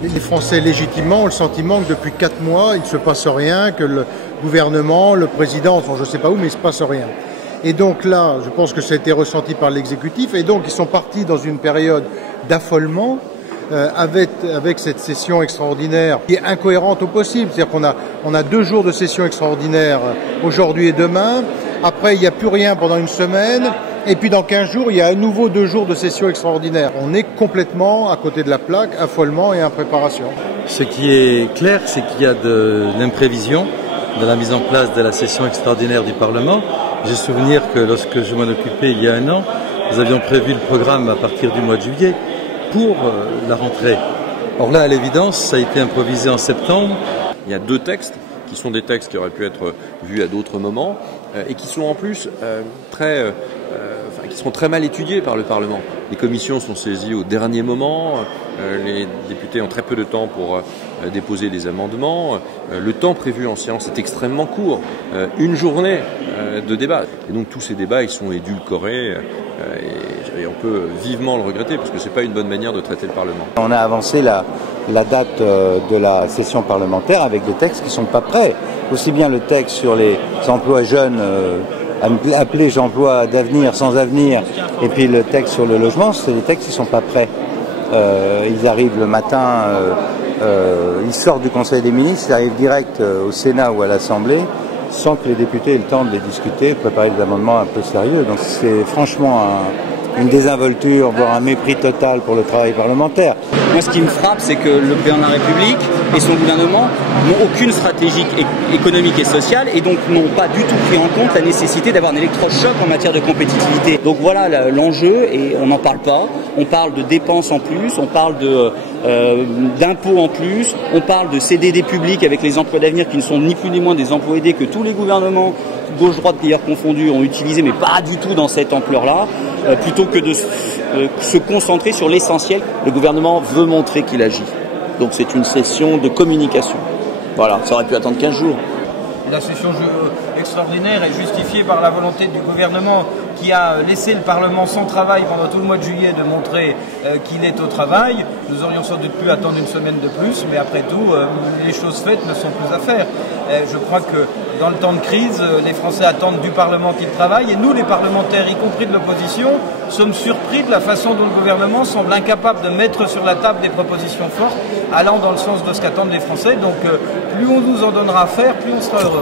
Les Français légitimement ont le sentiment que depuis 4 mois, il ne se passe rien, que le gouvernement, le président, je ne sais pas où, mais il ne se passe rien. Et donc là, je pense que ça a été ressenti par l'exécutif, et donc ils sont partis dans une période d'affolement avec cette session extraordinaire qui est incohérente au possible. C'est-à-dire qu'on a 2 jours de session extraordinaire aujourd'hui et demain, après il n'y a plus rien pendant une semaine, et puis dans 15 jours, il y a à nouveau 2 jours de session extraordinaire. On est complètement à côté de la plaque, affolement et impréparation. Ce qui est clair, c'est qu'il y a de l'imprévision dans la mise en place de la session extraordinaire du Parlement. J'ai souvenir que lorsque je m'en occupais il y a 1 an, nous avions prévu le programme à partir du mois de juillet pour la rentrée. Or là, à l'évidence, ça a été improvisé en septembre. Il y a 2 textes qui sont des textes qui auraient pu être vus à d'autres moments et qui sont en plus qui seront très mal étudiés par le Parlement. Les commissions sont saisies au dernier moment, les députés ont très peu de temps pour déposer des amendements, le temps prévu en séance est extrêmement court, 1 journée de débat. Et donc tous ces débats ils sont édulcorés et on peut vivement le regretter parce que ce n'est pas une bonne manière de traiter le Parlement. On a avancé la date de la session parlementaire avec des textes qui ne sont pas prêts. Aussi bien le texte sur les emplois jeunes, appelé j'emploi d'avenir sans avenir, et puis le texte sur le logement, c'est des textes qui ne sont pas prêts. Ils arrivent le matin, ils sortent du Conseil des ministres, ils arrivent direct au Sénat ou à l'Assemblée, sans que les députés aient le temps de les discuter, de préparer des amendements un peu sérieux. Donc c'est franchement une désinvolture, voire un mépris total pour le travail parlementaire. Moi, ce qui me frappe, c'est que le président de la République et son gouvernement n'ont aucune stratégie économique et sociale et donc n'ont pas du tout pris en compte la nécessité d'avoir un électrochoc en matière de compétitivité. Donc voilà l'enjeu et on n'en parle pas. On parle de dépenses en plus, on parle d'impôts en plus, on parle de CDD publics avec les emplois d'avenir qui ne sont ni plus ni moins des emplois aidés que tous les gouvernements, gauche-droite d'ailleurs confondus, ont utilisé, mais pas du tout dans cette ampleur-là, plutôt que de se concentrer sur l'essentiel. Le gouvernement veut montrer qu'il agit. Donc c'est une session de communication. Voilà, ça aurait pu attendre 15 jours. La session extraordinaire est justifiée par la volonté du gouvernement qui a laissé le Parlement sans travail pendant tout le mois de juillet de montrer qu'il est au travail. Nous aurions sans doute pu attendre 1 semaine de plus, mais après tout, les choses faites ne sont plus à faire. Je crois que dans le temps de crise, les Français attendent du Parlement qu'il travaille et nous, les parlementaires, y compris de l'opposition, sommes surpris de la façon dont le gouvernement semble incapable de mettre sur la table des propositions fortes allant dans le sens de ce qu'attendent les Français. Donc plus on nous en donnera à faire, plus on sera heureux.